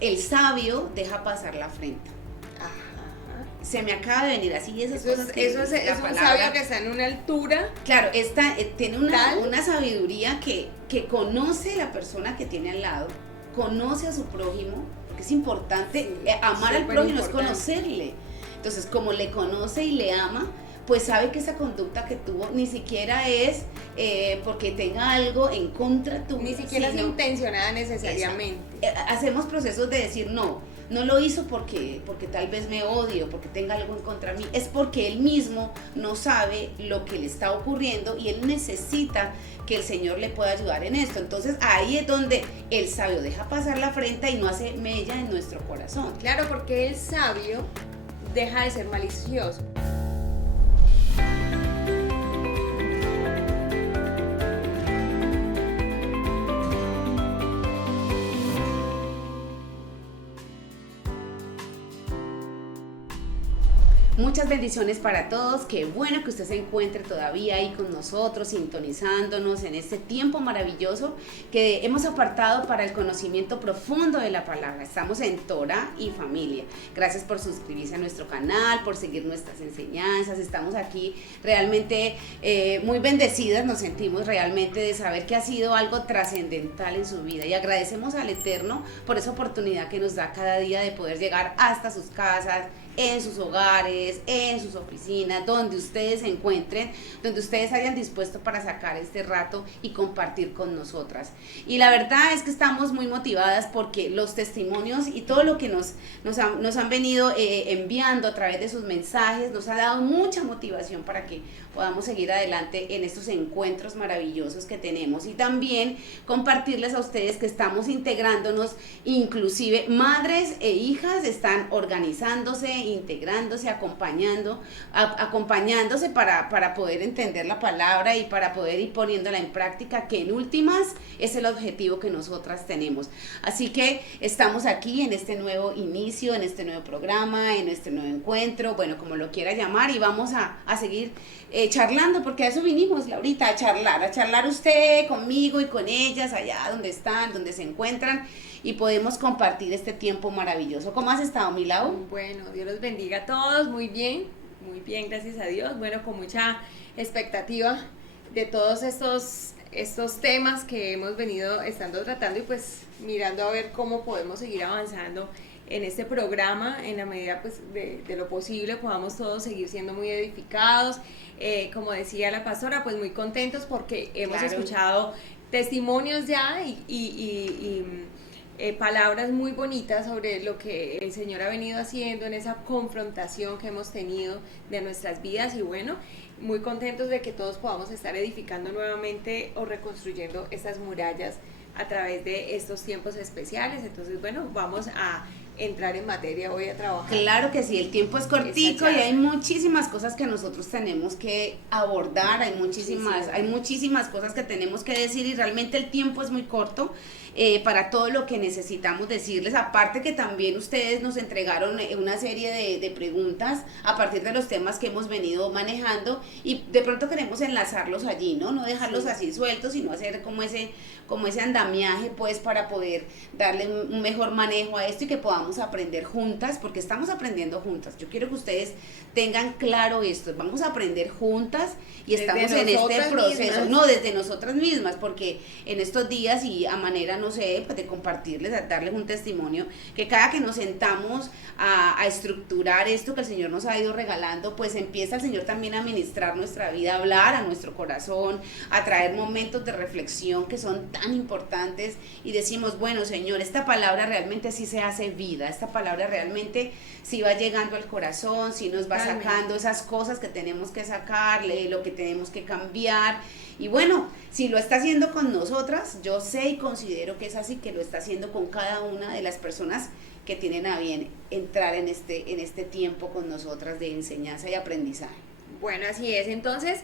el sabio deja pasar la afrenta. Se me acaba de venir así esas cosas que eso es un sabio que está en una altura. Claro, tiene una sabiduría que conoce la persona que tiene al lado, conoce a su prójimo, que es importante, amar al prójimo es conocerle. Entonces, como le conoce y le ama, pues sabe que esa conducta que tuvo ni siquiera es porque tenga algo en contra tuya. Ni siquiera es intencionada necesariamente. Hacemos procesos de decir no lo hizo porque tal vez me odio, porque tenga algo en contra de mí, es porque él mismo no sabe lo que le está ocurriendo y él necesita que el Señor le pueda ayudar en esto. Entonces ahí es donde el sabio deja pasar la afrenta y no hace mella en nuestro corazón. Claro, porque el sabio deja de ser malicioso. Muchas bendiciones para todos, qué bueno que usted se encuentre todavía ahí con nosotros, sintonizándonos en este tiempo maravilloso que hemos apartado para el conocimiento profundo de la palabra. Estamos en Torah y Familia. Gracias por suscribirse a nuestro canal, por seguir nuestras enseñanzas. Estamos aquí realmente muy bendecidas, nos sentimos realmente de saber que ha sido algo trascendental en su vida y agradecemos al Eterno por esa oportunidad que nos da cada día de poder llegar hasta sus casas, en sus hogares, en sus oficinas, donde ustedes se encuentren, donde ustedes hayan dispuesto para sacar este rato y compartir con nosotras. Y la verdad es que estamos muy motivadas porque los testimonios y todo lo que nos han venido enviando a través de sus mensajes nos ha dado mucha motivación para que podamos seguir adelante en estos encuentros maravillosos que tenemos y también compartirles a ustedes que estamos integrándonos, inclusive madres e hijas están organizándose, integrándose, acompañándose para poder entender la palabra y para poder ir poniéndola en práctica, que en últimas es el objetivo que nosotras tenemos. Así que estamos aquí en este nuevo inicio, en este nuevo programa, en este nuevo encuentro, bueno, como lo quiera llamar, y vamos a seguir charlando, porque a eso vinimos, Laurita, a charlar usted conmigo y con ellas allá donde están, donde se encuentran, y podemos compartir este tiempo maravilloso. ¿Cómo has estado, Milau? Bueno, Dios los bendiga a todos, muy bien, gracias a Dios. Bueno, con mucha expectativa de todos estos temas que hemos venido estando tratando y pues mirando a ver cómo podemos seguir avanzando en este programa, en la medida pues de lo posible podamos todos seguir siendo muy edificados. Como decía la pastora, pues muy contentos porque hemos escuchado testimonios ya y palabras muy bonitas sobre lo que el Señor ha venido haciendo en esa confrontación que hemos tenido de nuestras vidas, y bueno, muy contentos de que todos podamos estar edificando nuevamente o reconstruyendo estas murallas a través de estos tiempos especiales. Entonces, bueno, vamos a entrar en materia hoy a trabajar. Claro que sí, el tiempo es cortico y hay muchísimas cosas que nosotros tenemos que abordar, hay muchísimas cosas que tenemos que decir y realmente el tiempo es muy corto para todo lo que necesitamos decirles. Aparte que también ustedes nos entregaron una serie de preguntas a partir de los temas que hemos venido manejando y de pronto queremos enlazarlos allí, no dejarlos así sueltos, sino hacer como ese andamiaje pues para poder darle un mejor manejo a esto y que podamos aprender juntas, porque estamos aprendiendo juntas. Yo quiero que ustedes tengan claro esto, vamos a aprender juntas y estamos en este proceso, desde nosotras mismas, porque en estos días y a manera, no sé, pues de compartirles, a darles un testimonio, que cada que nos sentamos a estructurar esto que el Señor nos ha ido regalando, pues empieza el Señor también a ministrar nuestra vida, a hablar a nuestro corazón, a traer momentos de reflexión que son tan importantes y decimos, bueno, Señor, esta palabra realmente sí se hace vida, esta palabra realmente sí va llegando al corazón, sí nos va sacando esas cosas que tenemos que sacarle, lo que tenemos que cambiar. Y bueno, si lo está haciendo con nosotras, yo sé y considero que es así, que lo está haciendo con cada una de las personas que tienen a bien entrar en este tiempo con nosotras de enseñanza y aprendizaje. Bueno, así es. Entonces,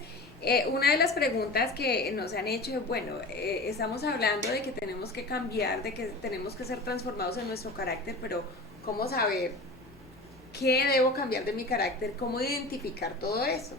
una de las preguntas que nos han hecho es, bueno, estamos hablando de que tenemos que cambiar, de que tenemos que ser transformados en nuestro carácter, pero ¿cómo saber qué debo cambiar de mi carácter? ¿Cómo identificar todo eso?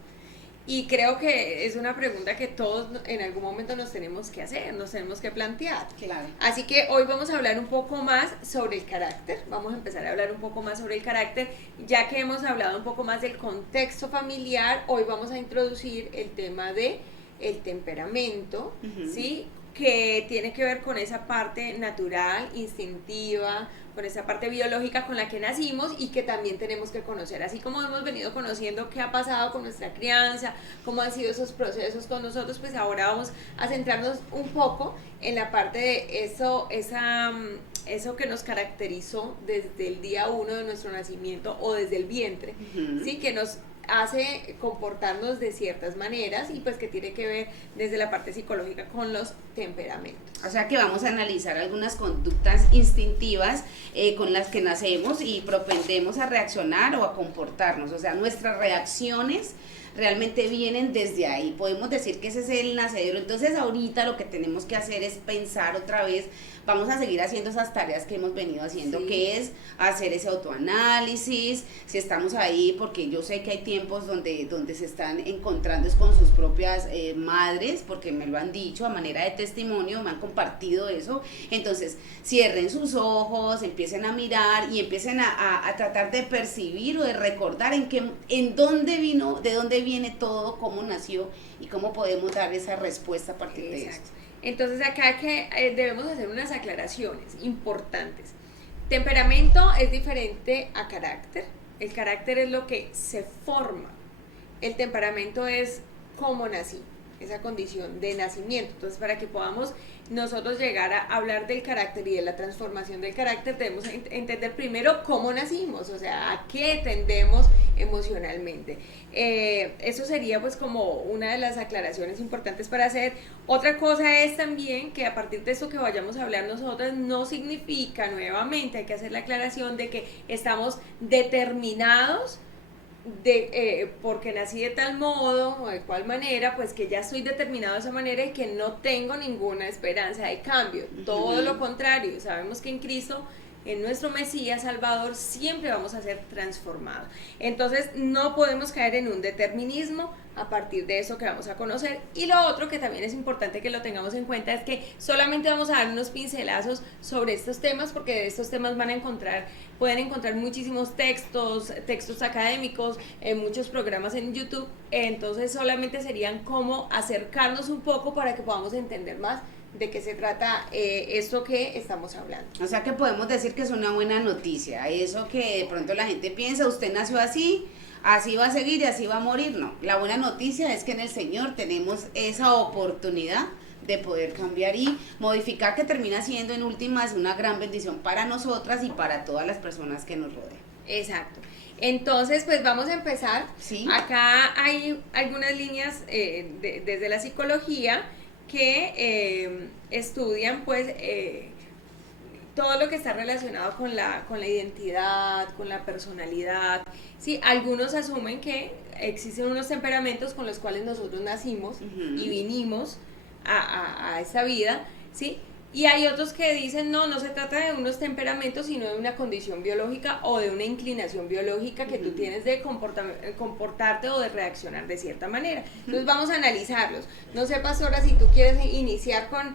Y creo que es una pregunta que todos en algún momento nos tenemos que hacer, nos tenemos que plantear. Claro. Así que hoy vamos a hablar un poco más sobre el carácter, vamos a empezar a hablar un poco más sobre el carácter, ya que hemos hablado un poco más del contexto familiar, hoy vamos a introducir el tema de el temperamento, ¿sí? Que tiene que ver con esa parte natural, instintiva, con esa parte biológica con la que nacimos y que también tenemos que conocer, así como hemos venido conociendo qué ha pasado con nuestra crianza, cómo han sido esos procesos con nosotros, pues ahora vamos a centrarnos un poco en la parte de eso que nos caracterizó desde el día 1 de nuestro nacimiento o desde el vientre, ¿sí? Que nos hace comportarnos de ciertas maneras y pues que tiene que ver desde la parte psicológica con los temperamentos. O sea que vamos a analizar algunas conductas instintivas con las que nacemos y propendemos a reaccionar o a comportarnos, o sea, nuestras reacciones realmente vienen desde ahí, podemos decir que ese es el nacedero. Entonces ahorita lo que tenemos que hacer es pensar otra vez, vamos a seguir haciendo esas tareas que hemos venido haciendo, sí, que es hacer ese autoanálisis, si estamos ahí, porque yo sé que hay tiempos donde se están encontrando es con sus propias madres, porque me lo han dicho a manera de testimonio, me han compartido eso. Entonces cierren sus ojos, empiecen a mirar y empiecen a tratar de percibir o de recordar en dónde vino, de dónde viene todo, cómo nació y cómo podemos dar esa respuesta a partir de esto. Entonces acá debemos hacer unas aclaraciones importantes. Temperamento es diferente a carácter. El carácter es lo que se forma. El temperamento es cómo nací, esa condición de nacimiento. Entonces, para que podamos nosotros llegar a hablar del carácter y de la transformación del carácter, debemos entender primero cómo nacimos, o sea, a qué tendemos emocionalmente. Eso sería pues como una de las aclaraciones importantes para hacer. Otra cosa es también que a partir de esto que vayamos a hablar nosotros no significa, nuevamente hay que hacer la aclaración de que estamos determinados porque nací de tal modo o de cual manera, pues que ya estoy determinado de esa manera y que no tengo ninguna esperanza de cambio. Todo lo contrario, sabemos que en Cristo, en nuestro Mesías Salvador, siempre vamos a ser transformados. Entonces no podemos caer en un determinismo a partir de eso que vamos a conocer. Y lo otro que también es importante que lo tengamos en cuenta es que solamente vamos a dar unos pincelazos sobre estos temas, porque de estos temas pueden encontrar muchísimos textos académicos, muchos programas en YouTube. Entonces solamente serían como acercarnos un poco para que podamos entender más de qué se trata esto que estamos hablando. O sea que podemos decir que es una buena noticia, eso que de pronto la gente piensa, usted nació así va a seguir y así va a morir. No, la buena noticia es que en el Señor tenemos esa oportunidad de poder cambiar y modificar, que termina siendo en últimas una gran bendición para nosotras y para todas las personas que nos rodean. Exacto. Entonces, pues vamos a empezar. ¿Sí? Acá hay algunas líneas desde la psicología que estudian pues todo lo que está relacionado con la identidad, con la personalidad. Sí, algunos asumen que existen unos temperamentos con los cuales nosotros nacimos y vinimos a esta vida, ¿sí? Y hay otros que dicen, no se trata de unos temperamentos, sino de una condición biológica o de una inclinación biológica que tú tienes de comportarte o de reaccionar de cierta manera. Entonces vamos a analizarlos. No sé, pastora, si tú quieres iniciar con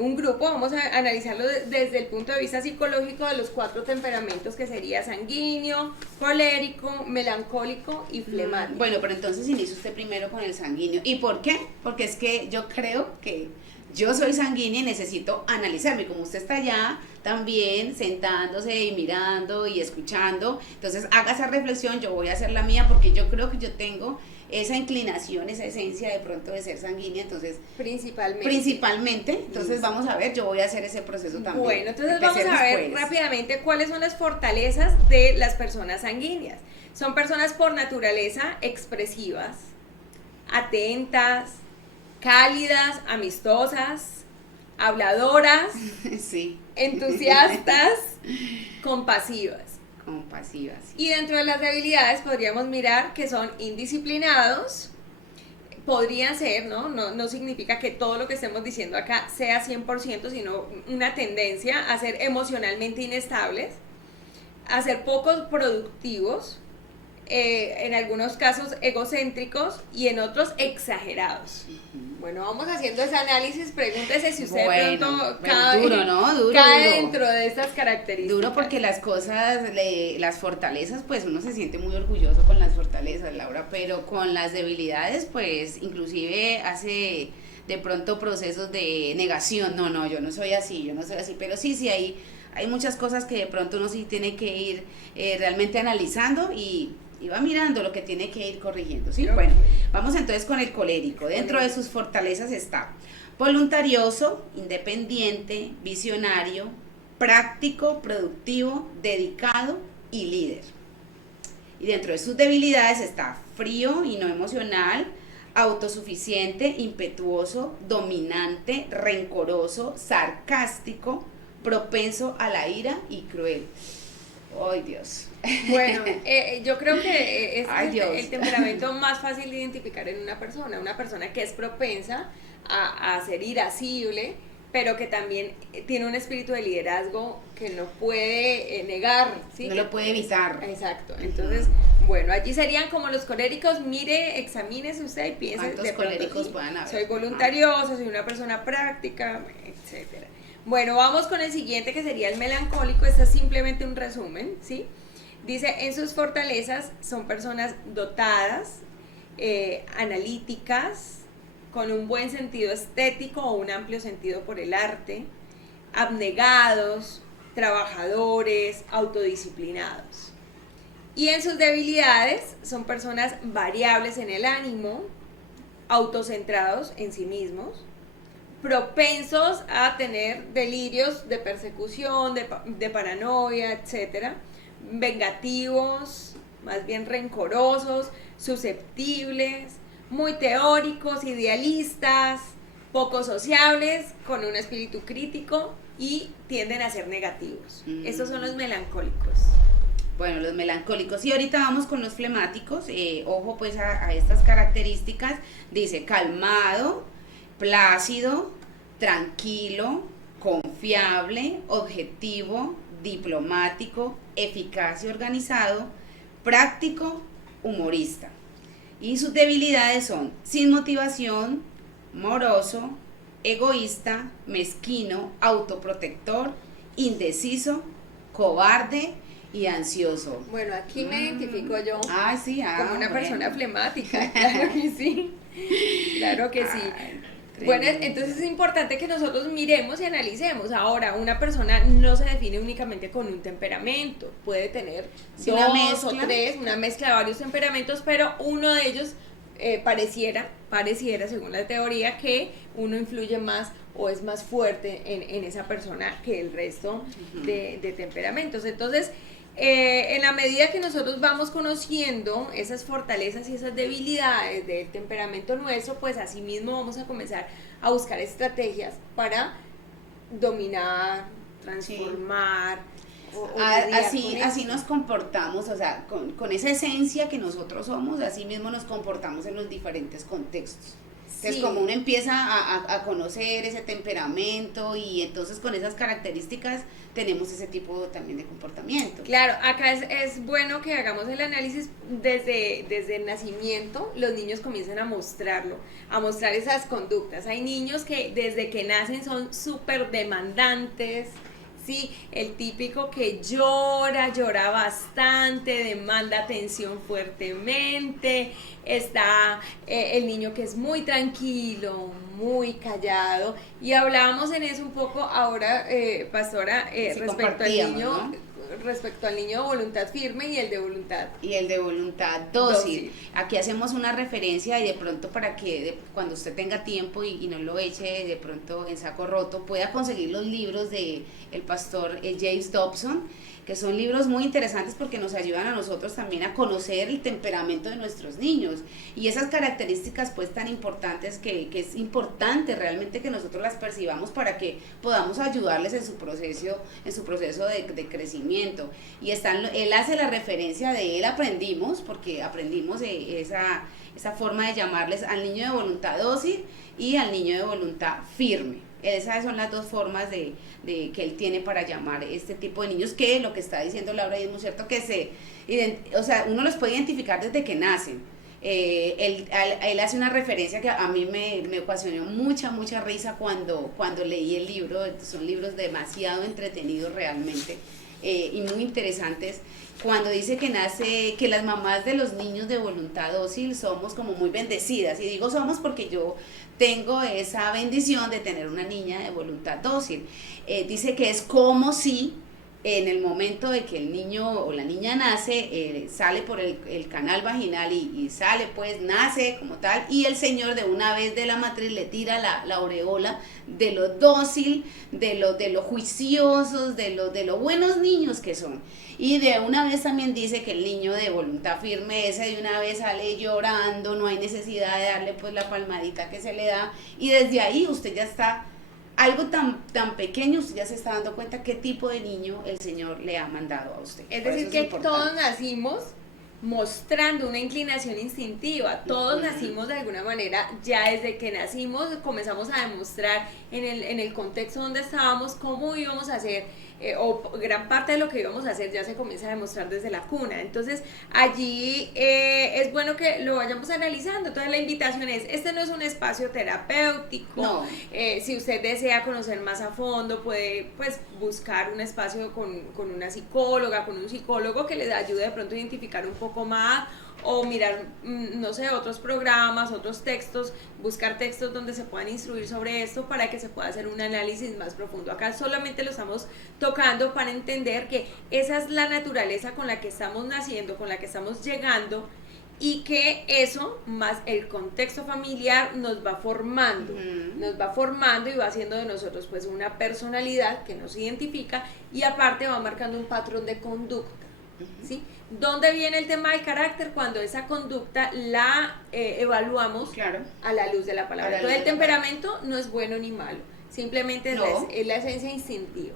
un grupo, vamos a analizarlo desde el punto de vista psicológico de los 4 temperamentos, que sería sanguíneo, colérico, melancólico y flemático. Bueno, pero entonces inicia usted primero con el sanguíneo. ¿Y por qué? Porque es que yo creo que yo soy sanguínea y necesito analizarme, como usted está allá también sentándose y mirando y escuchando, entonces haga esa reflexión, yo voy a hacer la mía, porque yo creo que yo tengo esa inclinación, esa esencia de pronto de ser sanguínea, entonces principalmente, entonces vamos a ver, yo voy a hacer ese proceso también. Bueno, entonces vamos a ver rápidamente cuáles son las fortalezas de las personas sanguíneas. Son personas por naturaleza expresivas, atentas, cálidas, amistosas, habladoras, sí, entusiastas, compasivas. Sí. Y dentro de las debilidades podríamos mirar que son indisciplinados, podrían ser, no significa que todo lo que estemos diciendo acá sea 100%, sino una tendencia a ser emocionalmente inestables, a ser poco productivos, en algunos casos egocéntricos y en otros exagerados. Bueno, vamos haciendo ese análisis. Pregúntese si usted de pronto cae, duro, ¿no? Duro, cae duro. dentro de estas características. Duro porque las cosas, las fortalezas, pues uno se siente muy orgulloso con las fortalezas, Laura, pero con las debilidades, pues inclusive hace de pronto procesos de negación. No, yo no soy así, pero sí, hay muchas cosas que de pronto uno sí tiene que ir realmente analizando y va mirando lo que tiene que ir corrigiendo, ¿sí? Bueno, vamos entonces con el colérico. Dentro de sus fortalezas está voluntarioso, independiente, visionario, práctico, productivo, dedicado y líder. Y dentro de sus debilidades está frío y no emocional, autosuficiente, impetuoso, dominante, rencoroso, sarcástico, propenso a la ira y cruel. ¡Ay, Dios! Bueno, yo creo que es el temperamento más fácil de identificar en una persona que es propensa a ser irascible, pero que también tiene un espíritu de liderazgo que no puede negar, ¿sí? No lo puede evitar. Exacto. Entonces, bueno, allí serían como los coléricos. Mire, examínese usted y piense. ¿Cuántos coléricos puedan haber? Soy voluntarioso, soy una persona práctica, etcétera. Bueno, vamos con el siguiente, que sería el melancólico. Este es simplemente un resumen, ¿sí? Dice, en sus fortalezas son personas dotadas, analíticas, con un buen sentido estético o un amplio sentido por el arte, abnegados, trabajadores, autodisciplinados. Y en sus debilidades son personas variables en el ánimo, autocentrados en sí mismos, propensos a tener delirios de persecución, de paranoia, etcétera, vengativos, más bien rencorosos, susceptibles, muy teóricos, idealistas, poco sociables, con un espíritu crítico y tienden a ser negativos. Estos son los melancólicos. Bueno, los melancólicos. Y ahorita vamos con los flemáticos. Ojo pues a estas características. Dice calmado, plácido, tranquilo, confiable, objetivo, diplomático, eficaz y organizado, práctico, humorista. Y sus debilidades son sin motivación, moroso, egoísta, mezquino, autoprotector, indeciso, cobarde y ansioso. Bueno, aquí me identifico yo como una persona flemática, claro que sí. Claro que sí. Bueno, entonces es importante que nosotros miremos y analicemos. Ahora, una persona no se define únicamente con un temperamento, puede tener dos o tres, una mezcla de varios temperamentos, pero uno de ellos pareciera, según la teoría, que uno influye más o es más fuerte en esa persona que el resto de temperamentos. Entonces, en la medida que nosotros vamos conociendo esas fortalezas y esas debilidades del temperamento nuestro, pues así mismo vamos a comenzar a buscar estrategias para dominar, transformar. Así nos comportamos, o sea, con esa esencia que nosotros somos, así mismo nos comportamos en los diferentes contextos. Entonces, como uno empieza a conocer ese temperamento y entonces con esas características tenemos ese tipo también de comportamiento. Claro, acá es bueno que hagamos el análisis desde el nacimiento. Los niños comienzan a mostrar esas conductas. Hay niños que desde que nacen son súper demandantes, ¿sí? El típico que llora bastante, demanda atención fuertemente. Está el niño que es muy tranquilo, muy callado. Y hablábamos en eso un poco ahora, pastora, respecto al niño de voluntad firme y el de voluntad dócil. Aquí hacemos una referencia y de pronto para que cuando usted tenga tiempo y no lo eche de pronto en saco roto, pueda conseguir los libros de el pastor James Dobson, que son libros muy interesantes porque nos ayudan a nosotros también a conocer el temperamento de nuestros niños y esas características pues tan importantes que es importante realmente que nosotros las percibamos para que podamos ayudarles en su proceso de crecimiento. Y él hace la referencia de él aprendimos esa forma de llamarles al niño de voluntad dócil y al niño de voluntad firme. Esas son las dos formas que él tiene para llamar este tipo de niños, que lo que está diciendo Laura y es muy cierto, que o sea, uno los puede identificar desde que nacen. Él hace una referencia que a mí me ocasionó mucha risa cuando leí el libro. Son libros demasiado entretenidos realmente, y muy interesantes. Cuando dice que las mamás de los niños de voluntad dócil somos como muy bendecidas, y digo somos porque yo tengo esa bendición de tener una niña de voluntad dócil. Dice que es como si en el momento de que el niño o la niña nace, sale por el canal vaginal y sale, pues nace como tal, y el Señor de una vez de la matriz le tira la aureola de lo dócil, de lo juiciosos, de lo buenos niños que son. Y de una vez también dice que el niño de voluntad firme, ese de una vez sale llorando, no hay necesidad de darle pues la palmadita que se le da, y desde ahí usted ya está, algo tan pequeño, usted ya se está dando cuenta qué tipo de niño el Señor le ha mandado a usted. Es decir, que todos nacimos mostrando una inclinación instintiva, todos nacimos de alguna manera, ya desde que nacimos comenzamos a demostrar en el contexto donde estábamos cómo íbamos a hacer, o gran parte de lo que íbamos a hacer ya se comienza a demostrar desde la cuna. Entonces allí es bueno que lo vayamos analizando. Entonces la invitación es, este no es un espacio terapéutico, no. Si usted desea conocer más a fondo puede pues buscar un espacio con una psicóloga, con un psicólogo que les ayude de pronto a identificar un poco más, o mirar, no sé, otros programas, otros textos, buscar textos donde se puedan instruir sobre esto para que se pueda hacer un análisis más profundo. Acá solamente lo estamos tocando para entender que esa es la naturaleza con la que estamos naciendo, con la que estamos llegando, y que eso, más el contexto familiar, nos va formando, y va haciendo de nosotros pues una personalidad que nos identifica, y aparte va marcando un patrón de conducta, ¿sí? ¿Dónde viene el tema del carácter? Cuando esa conducta la evaluamos, claro, a la luz de la palabra. Entonces el temperamento no es bueno ni malo, simplemente es la esencia instintiva.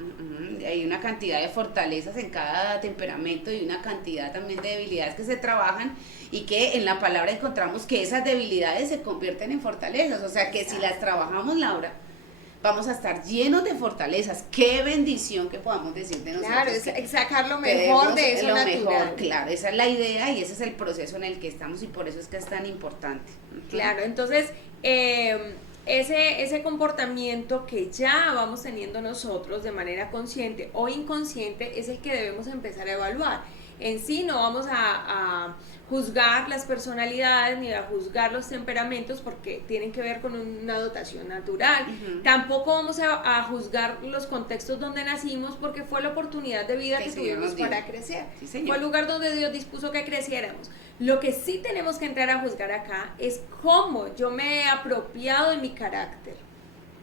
Hay una cantidad de fortalezas en cada temperamento y una cantidad también de debilidades que se trabajan, y que en la palabra encontramos que esas debilidades se convierten en fortalezas. O sea que si las trabajamos, Laura, vamos a estar llenos de fortalezas. Qué bendición que podamos decir de nosotros. Claro, es sacar lo mejor de eso natural. Mejor, claro, esa es la idea y ese es el proceso en el que estamos, y por eso es que es tan importante. Claro, entonces ese comportamiento que ya vamos teniendo nosotros de manera consciente o inconsciente es el que debemos empezar a evaluar. En sí no vamos a juzgar las personalidades ni a juzgar los temperamentos, porque tienen que ver con una dotación natural. Tampoco vamos a juzgar los contextos donde nacimos, porque fue la oportunidad de vida que tuvimos para crecer. Sí, fue el lugar donde Dios dispuso que creciéramos. Lo que sí tenemos que entrar a juzgar acá es cómo yo me he apropiado de mi carácter,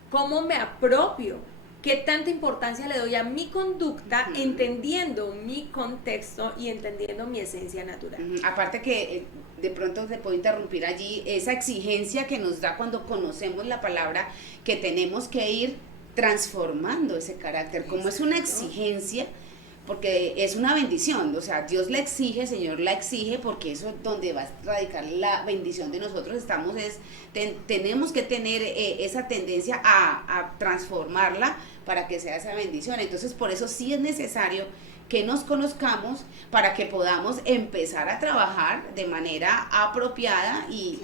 cómo me apropio, qué tanta importancia le doy a mi conducta, entendiendo mi contexto y entendiendo mi esencia natural. Aparte que de pronto se puede interrumpir allí, esa exigencia que nos da cuando conocemos la palabra, que tenemos que ir transformando ese carácter. Como es una exigencia, porque es una bendición, o sea, Dios la exige, el Señor la exige, porque eso es donde va a radicar la bendición de nosotros. Tenemos que tener esa tendencia a transformarla para que sea esa bendición. Entonces, por eso sí es necesario que nos conozcamos para que podamos empezar a trabajar de manera apropiada y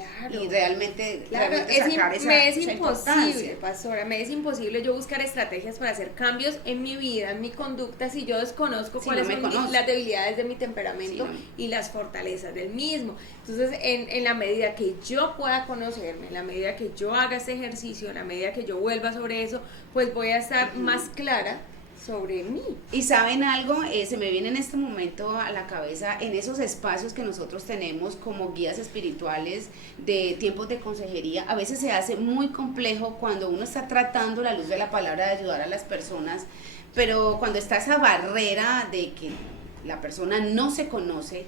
realmente sacar esa importancia. Pastora, me es imposible yo buscar estrategias para hacer cambios en mi vida, en mi conducta, si yo desconozco cuáles son las debilidades de mi temperamento y las fortalezas del mismo. Entonces, en la medida que yo pueda conocerme, en la medida que yo haga este ejercicio, en la medida que yo vuelva sobre eso, pues voy a estar más clara sobre mí. Y ¿saben algo? Se me viene en este momento a la cabeza, en esos espacios que nosotros tenemos como guías espirituales de tiempos de consejería, a veces se hace muy complejo cuando uno está tratando la luz de la palabra de ayudar a las personas, pero cuando está esa barrera de que la persona no se conoce,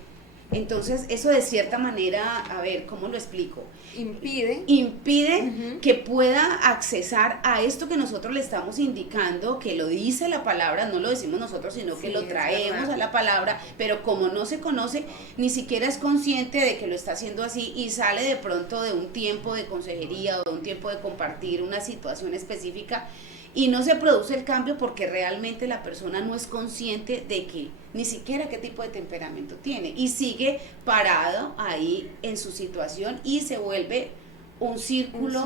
Entonces, eso de cierta manera, a ver, ¿cómo lo explico? Impide Que pueda accesar a esto que nosotros le estamos indicando, que lo dice la palabra, no lo decimos nosotros, sino que lo traemos a la palabra, pero como no se conoce, ni siquiera es consciente de que lo está haciendo así y sale de pronto de un tiempo de consejería o de un tiempo de compartir una situación específica y no se produce el cambio porque realmente la persona no es consciente de que ni siquiera qué tipo de temperamento tiene y sigue parado ahí en su situación y se vuelve un círculo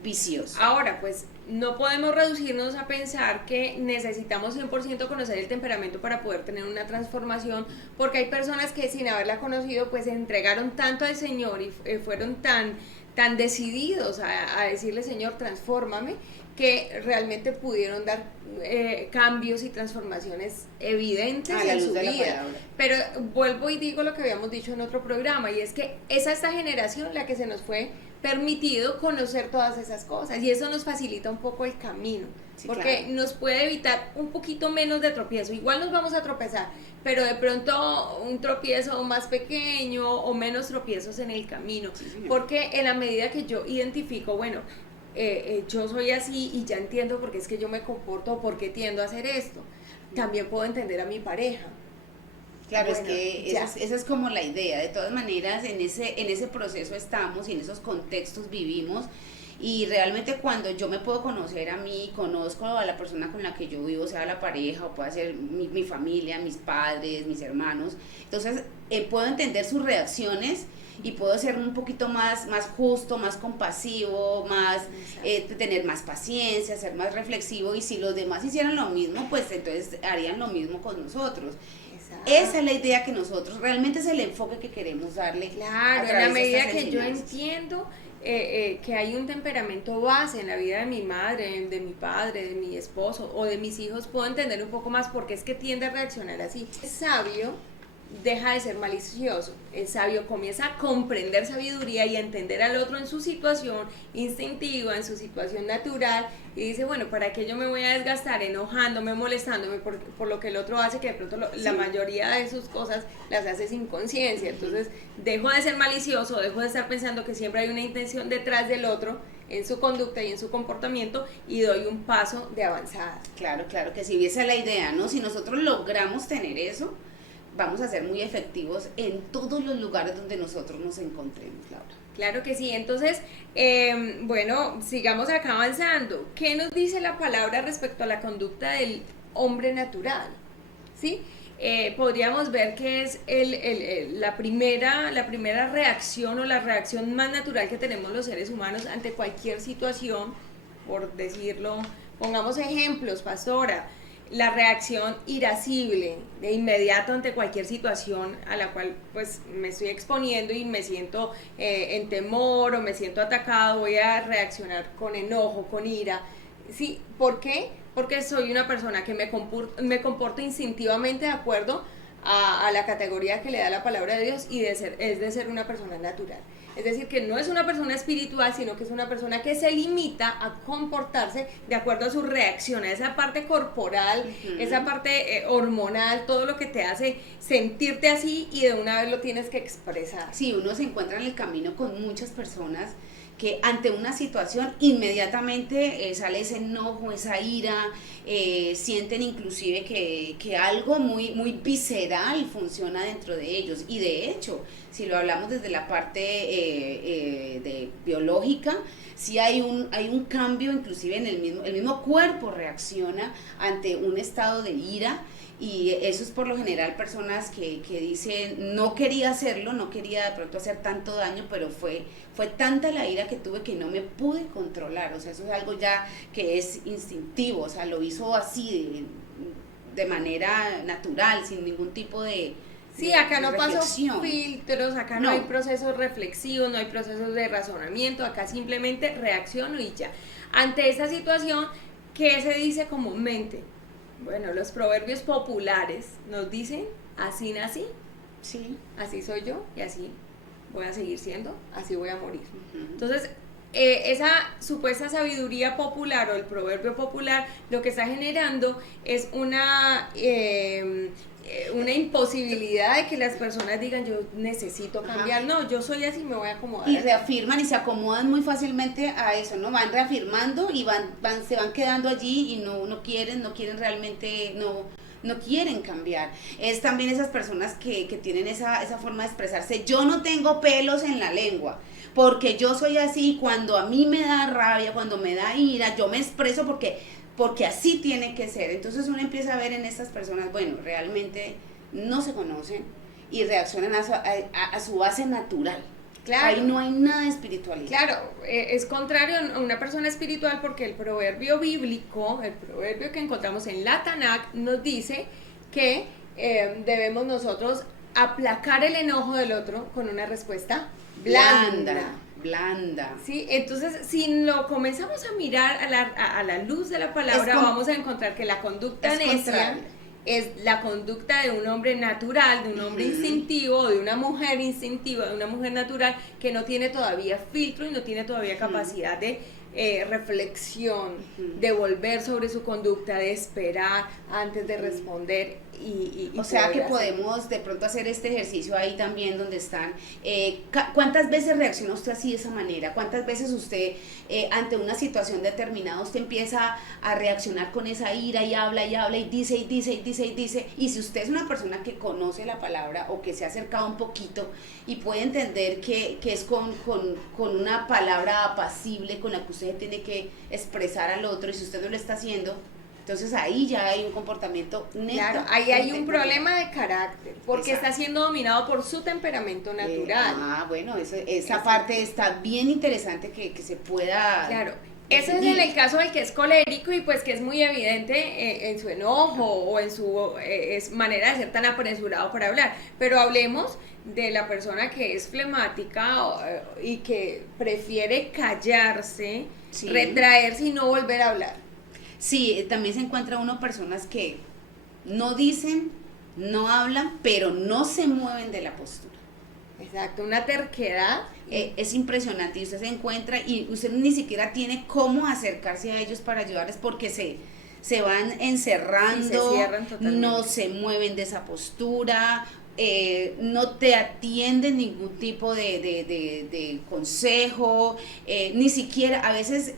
vicioso. Ahora, pues no podemos reducirnos a pensar que necesitamos 100% conocer el temperamento para poder tener una transformación, porque hay personas que sin haberla conocido pues se entregaron tanto al Señor y fueron tan decididos a decirle, Señor, transfórmame, que realmente pudieron dar cambios y transformaciones evidentes en su vida. Pero vuelvo y digo lo que habíamos dicho en otro programa, y es que es a esta generación la que se nos fue permitido conocer todas esas cosas, y eso nos facilita un poco el camino, sí, porque claro, nos puede evitar un poquito menos de tropiezo. Igual nos vamos a tropezar, pero de pronto un tropiezo más pequeño o menos tropiezos en el camino, sí, porque en la medida que yo identifico, bueno, yo soy así y ya entiendo por qué es que yo me comporto o por qué tiendo a hacer esto, también puedo entender a mi pareja. Claro, bueno, es que esa es como la idea. De todas maneras, en ese proceso estamos y en esos contextos vivimos, y realmente cuando yo me puedo conocer a mí, conozco a la persona con la que yo vivo, sea la pareja o pueda ser mi familia, mis padres, mis hermanos, entonces puedo entender sus reacciones y puedo ser un poquito más justo, más compasivo, más tener más paciencia, ser más reflexivo, y si los demás hicieran lo mismo, pues entonces harían lo mismo con nosotros. Esa es la idea que nosotros, realmente es el enfoque que queremos darle. Claro, en la medida que yo entiendo que hay un temperamento base en la vida de mi madre, de mi padre, de mi esposo o de mis hijos, puedo entender un poco más por qué es que tiende a reaccionar así. Es sabio, deja de ser malicioso. El sabio comienza a comprender sabiduría y a entender al otro en su situación instintiva, en su situación natural, y dice, bueno, ¿para qué yo me voy a desgastar enojándome, molestándome por lo que el otro hace, que de pronto la mayoría de sus cosas las hace sin conciencia? Entonces dejo de ser malicioso, dejo de estar pensando que siempre hay una intención detrás del otro en su conducta y en su comportamiento, y doy un paso de avanzada. Claro que si esa es la idea, ¿no? Si nosotros logramos tener eso, vamos a ser muy efectivos en todos los lugares donde nosotros nos encontremos, Laura. Claro que sí. Entonces, bueno, sigamos acá avanzando. ¿Qué nos dice la palabra respecto a la conducta del hombre natural? ¿Sí? Podríamos ver que es la primera reacción, o la reacción más natural que tenemos los seres humanos ante cualquier situación, por decirlo. Pongamos ejemplos, pastora. La reacción irascible de inmediato ante cualquier situación a la cual pues me estoy exponiendo y me siento en temor o me siento atacado, voy a reaccionar con enojo, con ira. ¿Sí? ¿Por qué? Porque soy una persona que me comporto instintivamente de acuerdo a la categoría que le da la palabra de Dios, y es de ser una persona natural. Es decir, que no es una persona espiritual, sino que es una persona que se limita a comportarse de acuerdo a su reacción, a esa parte corporal, esa parte hormonal, todo lo que te hace sentirte así, y de una vez lo tienes que expresar. Sí, uno se encuentra en el camino con muchas personas que ante una situación inmediatamente sale ese enojo, esa ira, sienten inclusive que algo muy visceral funciona dentro de ellos, y de hecho, si lo hablamos desde la parte de biológica, sí hay un cambio inclusive en el mismo cuerpo reacciona ante un estado de ira. Y eso es por lo general personas que dicen, no quería hacerlo, no quería de pronto hacer tanto daño, pero fue tanta la ira que tuve que no me pude controlar. O sea, eso es algo ya que es instintivo, o sea, lo hizo así, de manera natural, sin ningún tipo de... Sí, acá no paso filtros, acá no hay procesos reflexivos, no hay procesos de razonamiento, acá simplemente reacciono y ya. Ante esta situación, ¿qué se dice comúnmente? Bueno, los proverbios populares nos dicen, así nací, sí, así soy yo y así voy a seguir siendo, así voy a morir. Entonces, esa supuesta sabiduría popular o el proverbio popular lo que está generando es una posibilidad de que las personas digan, yo necesito cambiar, no, yo soy así, me voy a acomodar. Y reafirman y se acomodan muy fácilmente a eso, ¿no? Van reafirmando y se van quedando allí y no quieren realmente, no quieren cambiar. Es también esas personas que tienen esa forma de expresarse. Yo no tengo pelos en la lengua, porque yo soy así. Cuando a mí me da rabia, cuando me da ira, yo me expreso porque así tiene que ser. Entonces uno empieza a ver en estas personas, bueno, realmente no se conocen y reaccionan a su base natural. Claro. Ahí no hay nada de espiritualidad. Claro, es contrario a una persona espiritual, porque el proverbio bíblico, el proverbio que encontramos en la Tanakh, nos dice que debemos nosotros aplacar el enojo del otro con una respuesta blanda. Sí, entonces si lo comenzamos a mirar a la luz de la palabra, vamos a encontrar que la conducta necia es la conducta de un hombre natural, de un hombre instintivo, de una mujer instintiva, de una mujer natural que no tiene todavía filtro y no tiene todavía capacidad de reflexión, de volver sobre su conducta, de esperar antes de responder o sea que podemos de pronto hacer este ejercicio ahí también donde están. ¿Cuántas veces reacciona usted así de esa manera? ¿Cuántas veces usted ante una situación determinada usted empieza a reaccionar con esa ira y habla y dice y dice y dice y dice? Y si usted es una persona que conoce la palabra o que se ha acercado un poquito y puede entender que es con una palabra apacible con la que usted tiene que expresar al otro, y si usted no lo está haciendo, entonces ahí ya hay un comportamiento neto. Claro, ahí hay un problema de carácter, porque está siendo dominado por su temperamento natural. Bueno, esa parte está bien interesante que se pueda... Claro, ese es en el caso del que es colérico y pues que es muy evidente en su enojo o en su manera de ser tan apresurado para hablar, pero hablemos de la persona que es flemática y que prefiere callarse, retraerse y no volver a hablar. Sí, también se encuentra personas que no dicen, no hablan, pero no se mueven de la postura. Exacto, una terquedad. Es impresionante, y usted se encuentra y usted ni siquiera tiene cómo acercarse a ellos para ayudarles, porque se van encerrando, no se mueven de esa postura, no te atienden ningún tipo de consejo, ni siquiera, a veces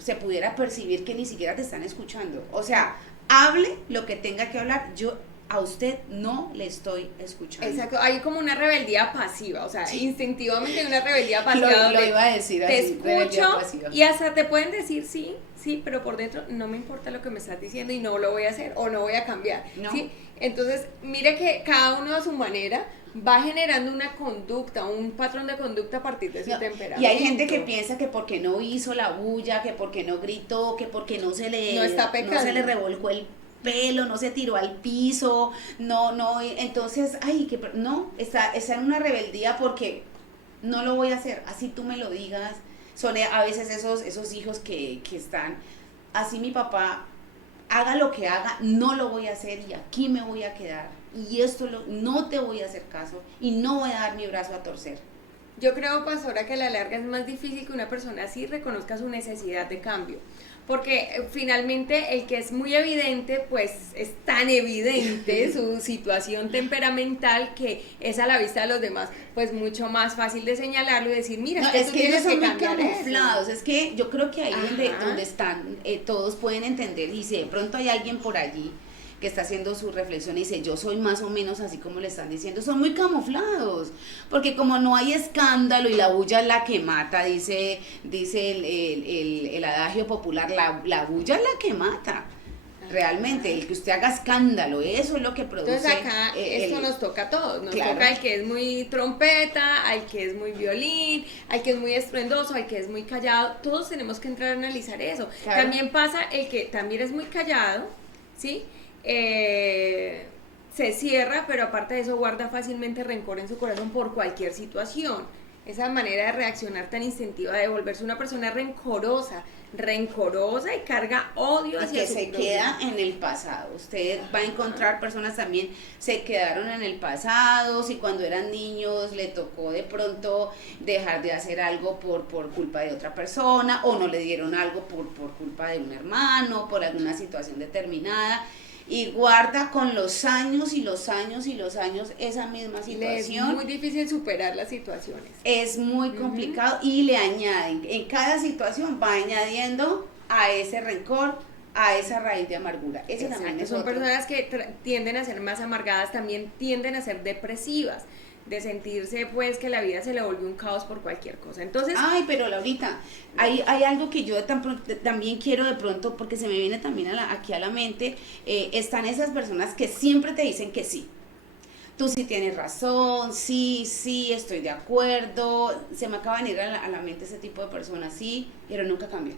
se pudiera percibir que ni siquiera te están escuchando. O sea, hable lo que tenga que hablar, yo a usted no le estoy escuchando. Exacto, hay como una rebeldía pasiva, o sea, instintivamente hay una rebeldía pasiva. Lo iba a decir así, te escucho y hasta te pueden decir sí, pero por dentro no me importa lo que me estás diciendo y no lo voy a hacer o no voy a cambiar. No. ¿Sí? Entonces, mire que cada uno a su manera va generando una conducta, un patrón de conducta a partir de su temperamento. Y hay gente que piensa que porque no hizo la bulla, que porque no gritó, que porque no se le revolcó el pelo, no se tiró al piso, entonces, está en una rebeldía porque no lo voy a hacer, así tú me lo digas. Son a veces esos hijos que están, así mi papá haga lo que haga, no lo voy a hacer y aquí me voy a quedar, y no te voy a hacer caso y no voy a dar mi brazo a torcer. Yo creo, pastora, que a la larga es más difícil que una persona así reconozca su necesidad de cambio, porque finalmente el que es muy evidente, pues es tan evidente su situación temperamental que es a la vista de los demás, pues mucho más fácil de señalarlo y decir, mira, es que ellos son muy camuflados. Es que yo creo que ahí donde están, todos pueden entender, y si de pronto hay alguien por allí que está haciendo su reflexión y dice, yo soy más o menos así como le están diciendo, son muy camuflados, porque como no hay escándalo y la bulla es la que mata, dice el adagio popular, la bulla es la que mata. Realmente, el que usted haga escándalo, eso es lo que produce. Entonces acá esto nos toca a todos, nos toca al que es muy trompeta, al que es muy violín, al que es muy estruendoso, al que es muy callado, todos tenemos que entrar a analizar eso. Claro. También pasa el que también es muy callado, ¿sí? Se cierra, pero aparte de eso guarda fácilmente rencor en su corazón por cualquier situación. Esa manera de reaccionar tan instintiva, de volverse una persona rencorosa y carga odio hacia su que se queda en el pasado. Usted va a encontrar personas también se quedaron en el pasado, si cuando eran niños le tocó de pronto dejar de hacer algo por culpa de otra persona, o no le dieron algo por culpa de un hermano, por alguna situación determinada. y guarda con los años y los años y los años esa misma situación. Es muy difícil superar las situaciones. Es muy complicado y le añaden, en cada situación va añadiendo a ese rencor, a esa raíz de amargura. Ese Exacto, también es son otro. personas que tienden a ser más amargadas, también tienden a ser depresivas, de sentirse pues que la vida se le volvió un caos por cualquier cosa. Entonces, Ay, pero Laurita, hay algo que yo también quiero de pronto, porque se me viene también aquí a la mente, están esas personas que siempre te dicen que sí. Tú sí tienes razón, sí, sí, estoy de acuerdo. Se me acaba de venir a la mente ese tipo de personas, sí, pero nunca cambian.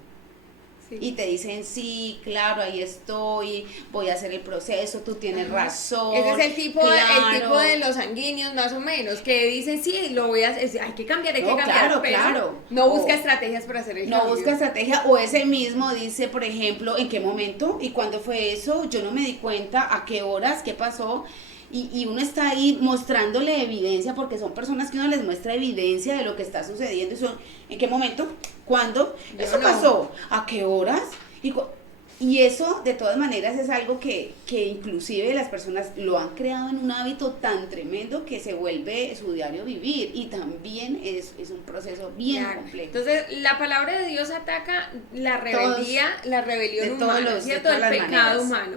sí. Y te dicen, sí, claro, ahí estoy, voy a hacer el proceso, tú tienes razón. Ese es el tipo claro. de los sanguíneos más o menos, que dicen, sí, lo voy a hacer, hay que cambiar, No, claro, pero claro. no busca O- estrategias para hacer el No cambio. busca estrategia, o ese mismo dice, por ejemplo, en qué momento y cuándo fue eso, yo no me di cuenta, a qué horas, qué pasó, y uno está ahí mostrándole evidencia, porque son personas que uno les muestra evidencia de lo que está sucediendo, y son, ¿en qué momento? ¿Cuándo? Yo ¿Eso no. pasó? ¿A qué horas? Y eso, de todas maneras, es algo que inclusive las personas lo han creado en un hábito tan tremendo que se vuelve su diario vivir, y también es un proceso bien Claro. complejo. Entonces, la palabra de Dios ataca la rebeldía, la rebelión de todos humana, los- de ¿cierto? todas El las pecado maneras. humano.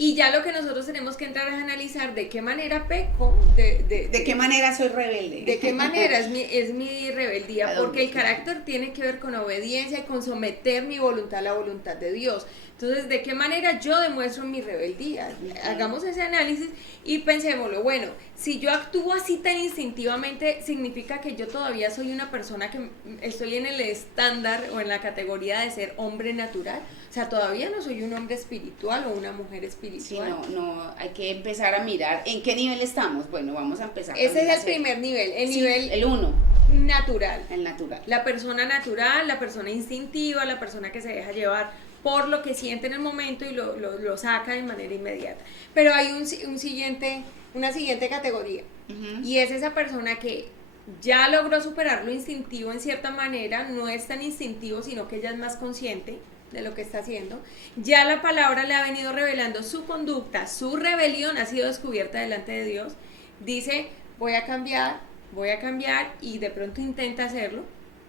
Y ya lo que nosotros tenemos que entrar es analizar de qué manera peco, ¿De qué manera soy rebelde? de qué manera es mi rebeldía, ¿A dónde? porque el carácter tiene que ver con obediencia y con someter mi voluntad a la voluntad de Dios. Entonces, ¿de qué manera yo demuestro mi rebeldía? Hagamos ese análisis y pensémoslo. Bueno, si yo actúo así tan instintivamente, significa que yo todavía soy una persona que estoy en el estándar o en la categoría de ser hombre natural. O sea, todavía no soy un hombre espiritual o una mujer Sí, espiritual. no, hay que empezar a mirar en qué nivel estamos. Bueno, vamos a empezar. Ese también es a el hacer- primer nivel, el Sí, nivel el 1, natural. el natural. La persona natural, la persona instintiva, la persona que se deja llevar por lo que siente en el momento y lo saca de manera inmediata. Pero hay una siguiente categoría, Ujú. y es esa persona que ya logró superar lo instintivo en cierta manera, no es tan instintivo, sino que ya es más consciente de lo que está haciendo. Ya la palabra le ha venido revelando su conducta, su rebelión ha sido descubierta delante de Dios. Dice, voy a cambiar, y de pronto intenta hacerlo,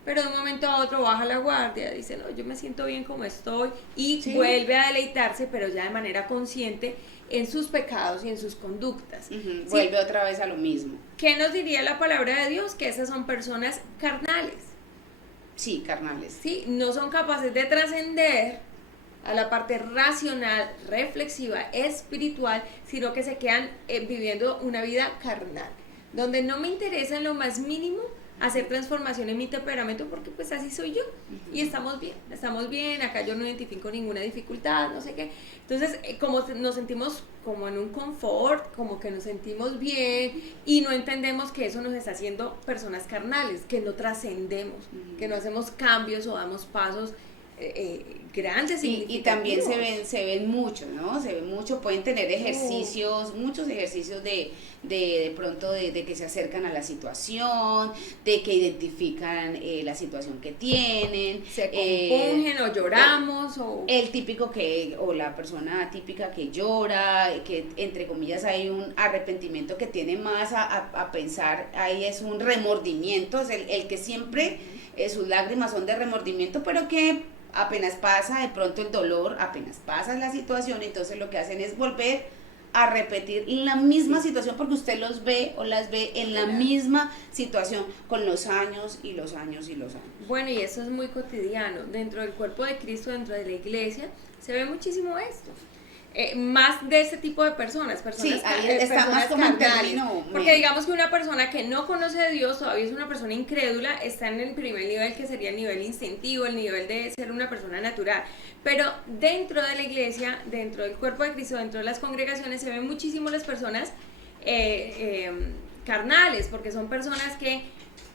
pero de un momento a otro baja la guardia, dice, no, yo me siento bien como estoy, y Sí. vuelve a deleitarse, pero ya de manera consciente, en sus pecados y en sus conductas. Ujú, ¿Sí? vuelve otra vez a lo mismo. ¿Qué nos diría la palabra de Dios? Que esas son personas carnales, Sí, carnales. ¿sí? No son capaces de trascender a la parte racional, reflexiva, espiritual, sino que se quedan viviendo una vida carnal, donde no me interesa en lo más mínimo hacer transformación en mi temperamento, porque pues así soy yo, y estamos bien, acá yo no identifico ninguna dificultad, no sé qué. Entonces, como nos sentimos como en un confort, como que nos sentimos bien, y no entendemos que eso nos está haciendo personas carnales, que no trascendemos, que no hacemos cambios o damos pasos grandes, Y también significativos. se ven mucho, ¿no? Se ven mucho, pueden tener ejercicios, muchos ejercicios de pronto de que se acercan a la situación, de que identifican la situación que tienen. Se compungen o lloramos o... El típico o la persona típica que llora, que entre comillas hay un arrepentimiento que tiene más a pensar, ahí es un remordimiento, es el que siempre sus lágrimas son de remordimiento, pero que apenas pasa de pronto el dolor, apenas pasa la situación, entonces lo que hacen es volver a repetir la misma situación, porque usted los ve o las ve en la misma situación con los años y los años y los años. Bueno, y eso es muy cotidiano. Dentro del cuerpo de Cristo, dentro de la iglesia, se ve muchísimo esto. Más de ese tipo de personas Sí, ahí está personas más como en carnales. término Porque medio. digamos que una persona que no conoce de Dios, todavía es una persona incrédula, está en el primer nivel, que sería el nivel instintivo, el nivel de ser una persona natural. Pero dentro de la iglesia, dentro del cuerpo de Cristo, dentro de las congregaciones, se ven muchísimo las personas carnales, porque son personas que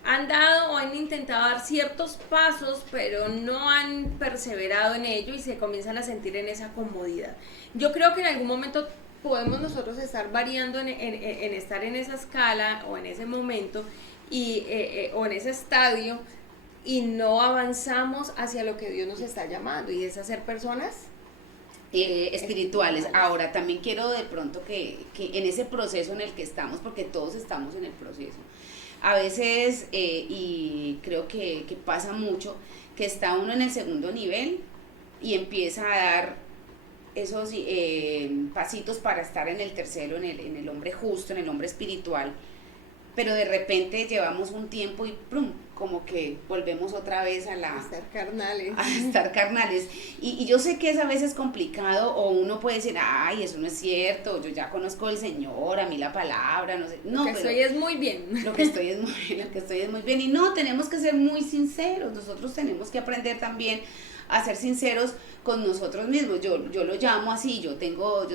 han dado o han intentado dar ciertos pasos, pero no han perseverado en ello y se comienzan a sentir en esa comodidad. Yo creo que en algún momento podemos nosotros estar variando en estar en esa escala o en ese momento o en ese estadio, y no avanzamos hacia lo que Dios nos está llamando, y es hacer personas espirituales. Ahora, también quiero de pronto que en ese proceso en el que estamos, porque todos estamos en el proceso, a veces, y creo que pasa mucho, que está uno en el segundo nivel y empieza a dar esos pasitos para estar en el tercero, en el hombre justo, en el hombre espiritual, pero de repente llevamos un tiempo y ¡prum!, como que volvemos otra vez a estar carnales. A estar carnales. Y yo sé que es a veces complicado, o uno puede decir, ay, eso no es cierto, yo ya conozco al Señor, a mí la palabra, no sé. No, lo que estoy es muy bien. Lo que estoy es muy bien. Y no, tenemos que ser muy sinceros, nosotros tenemos que aprender también a ser sinceros con nosotros mismos. Yo lo llamo así, yo tengo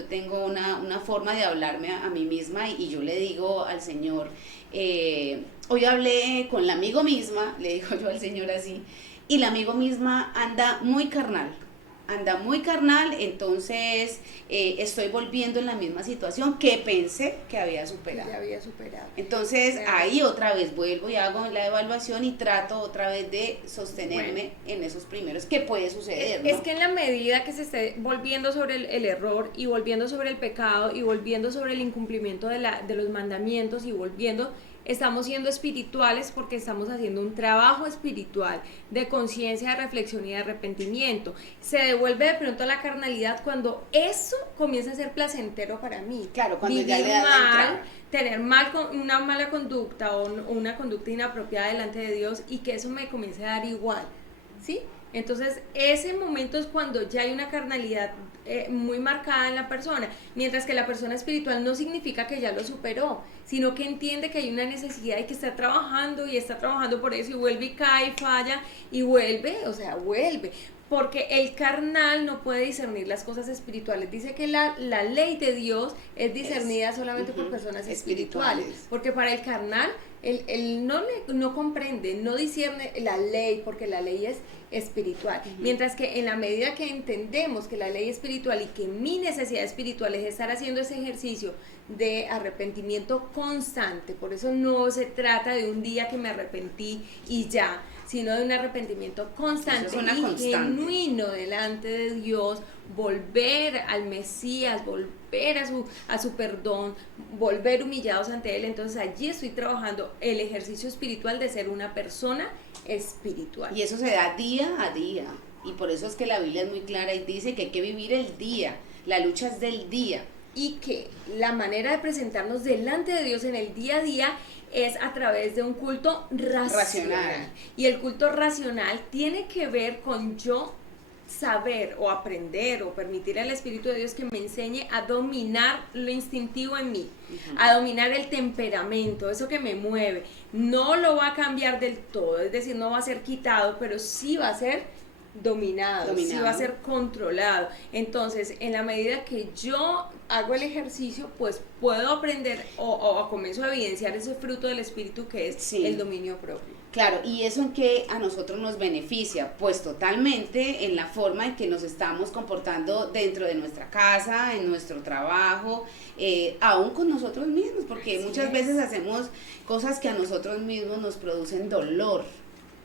una forma de hablarme a mí misma, y yo le digo al Señor, hoy hablé con la amigo misma, le digo yo al Señor así, y la amigo misma anda muy carnal, entonces estoy volviendo en la misma situación que pensé que había superado. Entonces ahí otra vez vuelvo y hago la evaluación y trato otra vez de sostenerme en esos primeros, que puede suceder, ¿no? Es que en la medida que se esté volviendo sobre el error, y volviendo sobre el pecado, y volviendo sobre el incumplimiento de los mandamientos, y volviendo, estamos siendo espirituales porque estamos haciendo un trabajo espiritual de conciencia, de reflexión y de arrepentimiento. Se devuelve de pronto a la carnalidad cuando eso comienza a ser placentero para mí. Claro, cuando vivir ya le das mal, tener una mala conducta o una conducta inapropiada delante de Dios, y que eso me comience a dar igual, ¿sí? Entonces ese momento es cuando ya hay una carnalidad muy marcada en la persona, mientras que la persona espiritual no significa que ya lo superó, sino que entiende que hay una necesidad y que está trabajando por eso, y vuelve y cae y falla y vuelve, porque el carnal no puede discernir las cosas espirituales. Dice que la ley de Dios es discernida solamente por personas espirituales, porque para el carnal él no comprende, no discierne la ley, porque la ley es espiritual. Mientras que en la medida que entendemos que la ley es espiritual y que mi necesidad espiritual es estar haciendo ese ejercicio de arrepentimiento constante, por eso no se trata de un día que me arrepentí y ya, sino de un arrepentimiento constante y genuino delante de Dios, volver al Mesías, volver a su perdón, volver humillados ante Él. Entonces allí estoy trabajando el ejercicio espiritual de ser una persona espiritual. Y eso se da día a día, y por eso es que la Biblia es muy clara y dice que hay que vivir el día, la lucha es del día. Y que la manera de presentarnos delante de Dios en el día a día es a través de un culto racional. Y el culto racional tiene que ver con yo saber o aprender o permitir al Espíritu de Dios que me enseñe a dominar lo instintivo en mí, a dominar el temperamento, eso que me mueve. No lo va a cambiar del todo, es decir, no va a ser quitado, pero sí va a ser dominado, sí va a ser controlado. Entonces, en la medida que yo hago el ejercicio, pues puedo aprender o comienzo a evidenciar ese fruto del Espíritu, que es el dominio propio. Claro, ¿y eso en qué a nosotros nos beneficia? Pues totalmente en la forma en que nos estamos comportando dentro de nuestra casa, en nuestro trabajo, aún con nosotros mismos, porque muchas veces hacemos cosas que a nosotros mismos nos producen dolor,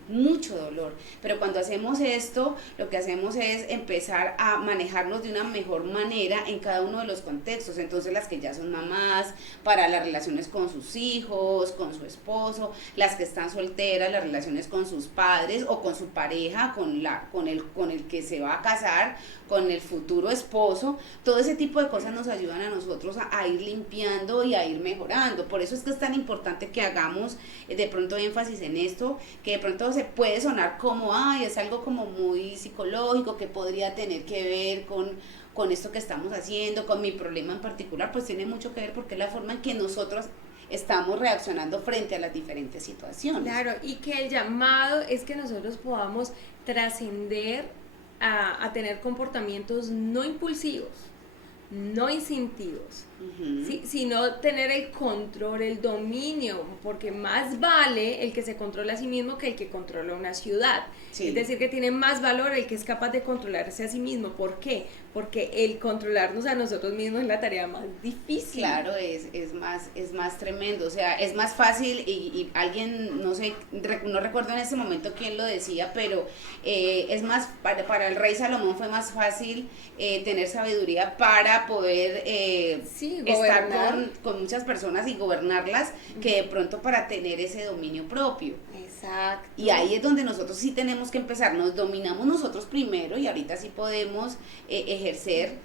mucho dolor, pero cuando hacemos esto, lo que hacemos es empezar a manejarnos de una mejor manera en cada uno de los contextos. Entonces, las que ya son mamás, para las relaciones con sus hijos, con su esposo, las que están solteras, las relaciones con sus padres o con su pareja, con el que se va a casar, con el futuro esposo. Todo ese tipo de cosas nos ayudan a nosotros a ir limpiando y a ir mejorando. Por eso es que es tan importante que hagamos de pronto énfasis en esto, que de pronto se puede sonar como, es algo como muy psicológico, que podría tener que ver con esto que estamos haciendo, con mi problema en particular. Pues tiene mucho que ver, porque es la forma en que nosotros estamos reaccionando frente a las diferentes situaciones. Claro, y que el llamado es que nosotros podamos trascender a tener comportamientos no impulsivos, no instintivos, Ujú. ¿sí? Sino tener el control, el dominio, porque más vale el que se controla a sí mismo que el que controla una ciudad. Sí. Es decir, que tiene más valor el que es capaz de controlarse a sí mismo. ¿Por qué? Porque el controlarnos a nosotros mismos es la tarea más difícil. Claro, es más tremendo, o sea, es más fácil y alguien, no sé, no recuerdo en ese momento quién lo decía, pero es más, para el rey Salomón fue más fácil tener sabiduría para poder Sí, estar gobernar. con muchas personas y gobernarlas que de pronto para tener ese dominio propio. Exacto. Y ahí es donde nosotros sí tenemos que empezar, nos dominamos nosotros primero y ahorita sí podemos ejercer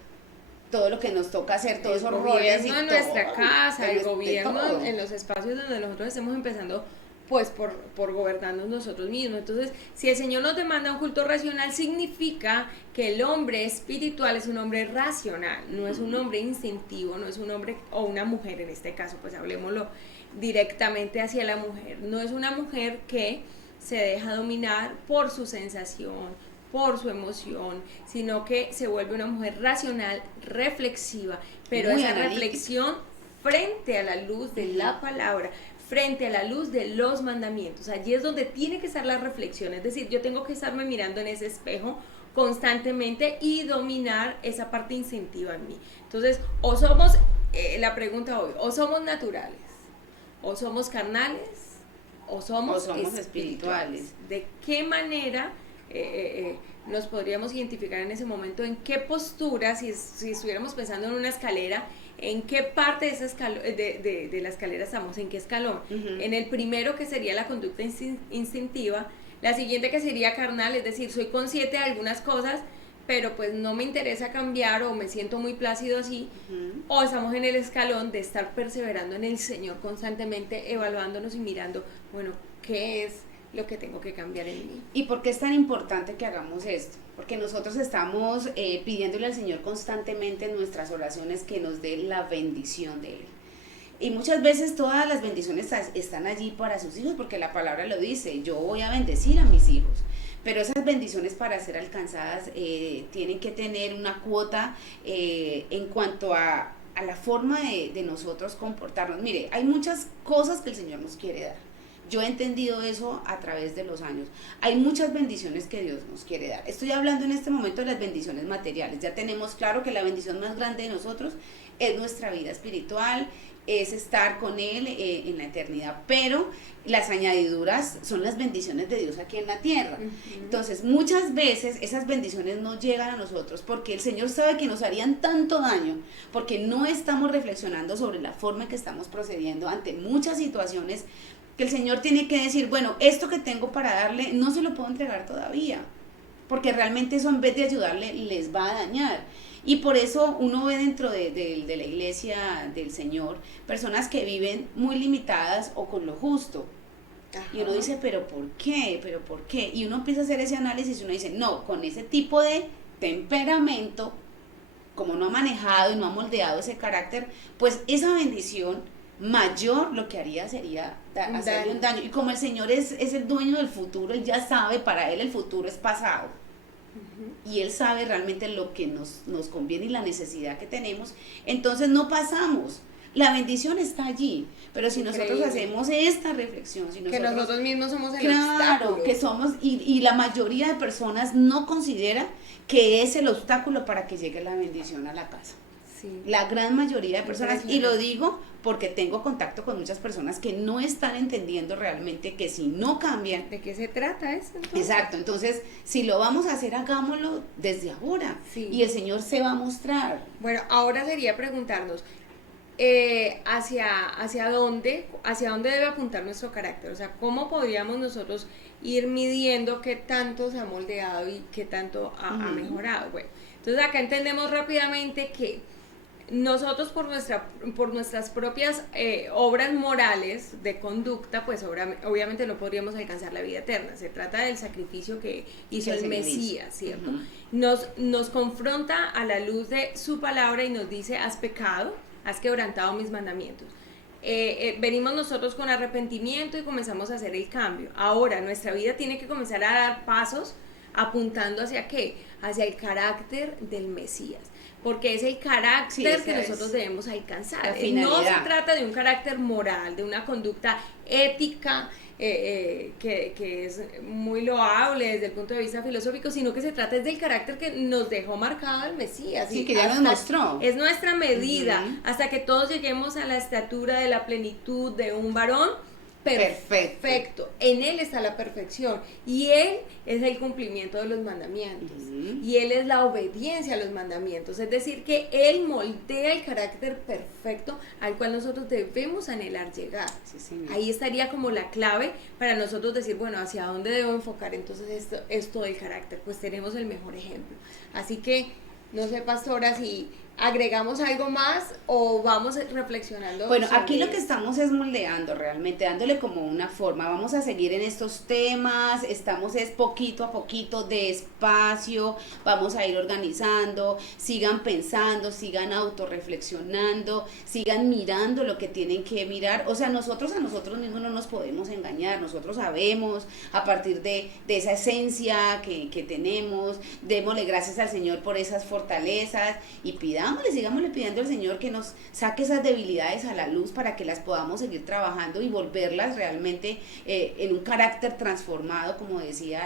todo lo que nos toca hacer, todos El esos roles y gobierno en todo, nuestra casa, el de gobierno todo. en los espacios donde nosotros estemos empezando, pues por gobernarnos nosotros mismos. Entonces, si el Señor nos demanda un culto racional, significa que el hombre espiritual es un hombre racional, no es un hombre instintivo, no es un hombre o una mujer en este caso, pues hablemoslo directamente hacia la mujer. No es una mujer que se deja dominar por su sensación, por su emoción, sino que se vuelve una mujer racional, reflexiva, pero Muy esa analítica. reflexión frente a la luz de la palabra, frente a la luz de los mandamientos. Allí es donde tiene que estar la reflexión, es decir, yo tengo que estarme mirando en ese espejo constantemente y dominar esa parte instintiva en mí. Entonces, o somos, la pregunta hoy, o somos naturales, o somos carnales, o somos espirituales. ¿De qué manera nos podríamos identificar en ese momento? ¿En qué postura, si estuviéramos pensando en una escalera, en qué parte de, de la escalera estamos, en qué escalón? En el primero, que sería la conducta instintiva, la siguiente, que sería carnal, es decir, soy consciente de algunas cosas, pero pues no me interesa cambiar o me siento muy plácido así, o estamos en el escalón de estar perseverando en el Señor constantemente, evaluándonos y mirando, bueno, ¿qué es lo que tengo que cambiar en mí? ¿Y por qué es tan importante que hagamos esto? Porque nosotros estamos pidiéndole al Señor constantemente en nuestras oraciones que nos dé la bendición de Él. Y muchas veces todas las bendiciones están allí para sus hijos, porque la palabra lo dice, yo voy a bendecir a mis hijos. Pero esas bendiciones, para ser alcanzadas, tienen que tener una cuota en cuanto a la forma de nosotros comportarnos. Mire, hay muchas cosas que el Señor nos quiere dar. Yo he entendido eso a través de los años. Hay muchas bendiciones que Dios nos quiere dar. Estoy hablando en este momento de las bendiciones materiales. Ya tenemos claro que la bendición más grande de nosotros es nuestra vida espiritual, es estar con Él en la eternidad. Pero las añadiduras son las bendiciones de Dios aquí en la tierra. Entonces, muchas veces esas bendiciones no llegan a nosotros porque el Señor sabe que nos harían tanto daño, porque no estamos reflexionando sobre la forma en que estamos procediendo ante muchas situaciones, que el Señor tiene que decir, bueno, esto que tengo para darle no se lo puedo entregar todavía, porque realmente eso, en vez de ayudarle, les va a dañar. Y por eso uno ve dentro de la iglesia del Señor personas que viven muy limitadas o con lo justo. Ajá. Y uno dice, ¿pero por qué? ¿Pero por qué? Y uno empieza a hacer ese análisis y uno dice, no, con ese tipo de temperamento, como no ha manejado y no ha moldeado ese carácter, pues esa bendición mayor lo que haría sería hacerle un daño. Y como el Señor es el dueño del futuro, Él ya sabe, para Él el futuro es pasado. Y Él sabe realmente lo que nos conviene y la necesidad que tenemos. Entonces no pasamos. La bendición está allí. Pero si nosotros hacemos esta reflexión, si que nosotros mismos somos el claro, obstáculo. Que somos, y la mayoría de personas no considera que es el obstáculo para que llegue la bendición a la casa. Sí. La gran mayoría de personas, y lo digo porque tengo contacto con muchas personas que no están entendiendo realmente que si no cambian. ¿De qué se trata eso? Entonces? Exacto, entonces si lo vamos a hacer, hagámoslo desde ahora, sí. Y el Señor se va a mostrar. Bueno, ahora sería preguntarnos, hacia dónde debe apuntar nuestro carácter, o sea, cómo podríamos nosotros ir midiendo qué tanto se ha moldeado y qué tanto ha mejorado. Bueno, entonces acá entendemos rápidamente que nosotros por nuestras propias obras morales de conducta, pues obviamente no podríamos alcanzar la vida eterna. Se trata del sacrificio que hizo el Mesías, ¿cierto? Nos confronta a la luz de su palabra y nos dice, has pecado, has quebrantado mis mandamientos. Venimos nosotros con arrepentimiento y comenzamos a hacer el cambio. Ahora nuestra vida tiene que comenzar a dar pasos apuntando hacia ¿qué? Hacia el carácter del Mesías. porque es el carácter Sí, que esa nosotros es debemos alcanzar. la No se finalidad. trata de un carácter moral, de una conducta ética, que es muy loable desde el punto de vista filosófico, sino que se trata es del carácter que nos dejó marcado el Mesías. Sí, Y que ya nos hasta- mostró. Es nuestra medida, Ujú. hasta que todos lleguemos a la estatura de la plenitud de un varón Perfecto. perfecto. En Él está la perfección y Él es el cumplimiento de los mandamientos. Ujú. Y Él es la obediencia a los mandamientos, es decir, que Él moldea el carácter perfecto al cual nosotros debemos anhelar llegar. Sí, señor. Ahí estaría como la clave para nosotros decir, bueno, ¿hacia dónde debo enfocar entonces esto del carácter? Pues tenemos el mejor ejemplo. Así que, no sé, pastora, si agregamos algo más o vamos reflexionando. Bueno, sobre aquí lo que esto. estamos es moldeando realmente, dándole como una forma. Vamos a seguir en estos temas, estamos es poquito a poquito, despacio, vamos a ir organizando, sigan pensando, sigan autorreflexionando, sigan mirando lo que tienen que mirar. O sea, nosotros a nosotros mismos no nos podemos engañar, nosotros sabemos a partir de esa esencia que tenemos, démosle gracias al Señor por esas fortalezas y sigámosle pidiendo al Señor que nos saque esas debilidades a la luz para que las podamos seguir trabajando y volverlas realmente en un carácter transformado, como dice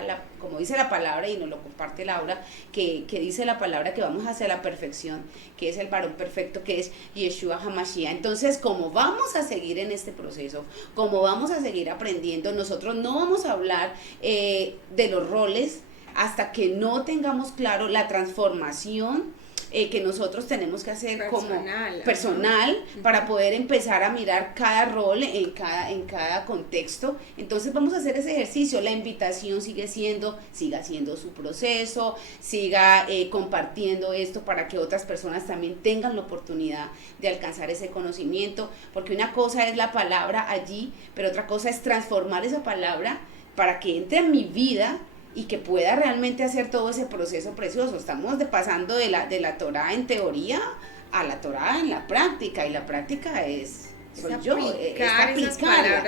la palabra y nos lo comparte Laura, que dice la palabra que vamos hacia la perfección, que es el varón perfecto, que es Yeshua HaMashiach. Entonces, como vamos a seguir en este proceso, como vamos a seguir aprendiendo, nosotros no vamos a hablar de los roles hasta que no tengamos claro la transformación que nosotros tenemos que hacer personal para poder empezar a mirar cada rol en cada contexto. Entonces vamos a hacer ese ejercicio. La invitación siga siendo su proceso, siga compartiendo esto para que otras personas también tengan la oportunidad de alcanzar ese conocimiento, porque una cosa es la palabra allí, pero otra cosa es transformar esa palabra para que entre en mi vida y que pueda realmente hacer todo ese proceso precioso. Estamos pasando de la Torá en teoría a la Torá en la práctica, y la práctica soy yo, es aplicarla,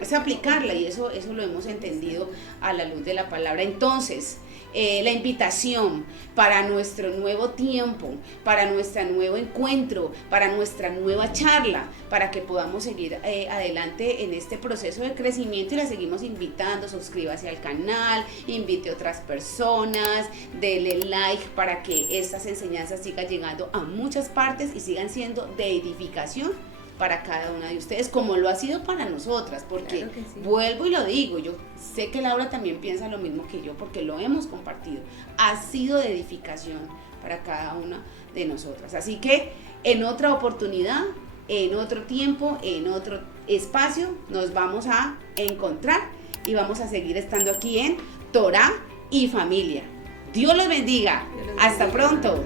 es aplicarla, y eso lo hemos entendido a la luz de la palabra. Entonces, la invitación para nuestro nuevo tiempo, para nuestro nuevo encuentro, para nuestra nueva charla, para que podamos seguir adelante en este proceso de crecimiento, y la seguimos invitando. Suscríbase al canal, invite a otras personas, dele like para que estas enseñanzas sigan llegando a muchas partes y sigan siendo de edificación para cada una de ustedes, como lo ha sido para nosotras, porque Claro que sí. vuelvo y lo digo, yo sé que Laura también piensa lo mismo que yo, porque lo hemos compartido, ha sido de edificación para cada una de nosotras. Así que en otra oportunidad, en otro tiempo, en otro espacio, nos vamos a encontrar y vamos a seguir estando aquí en Torá y Familia. Dios los bendiga. Dios los Hasta bendiga. pronto.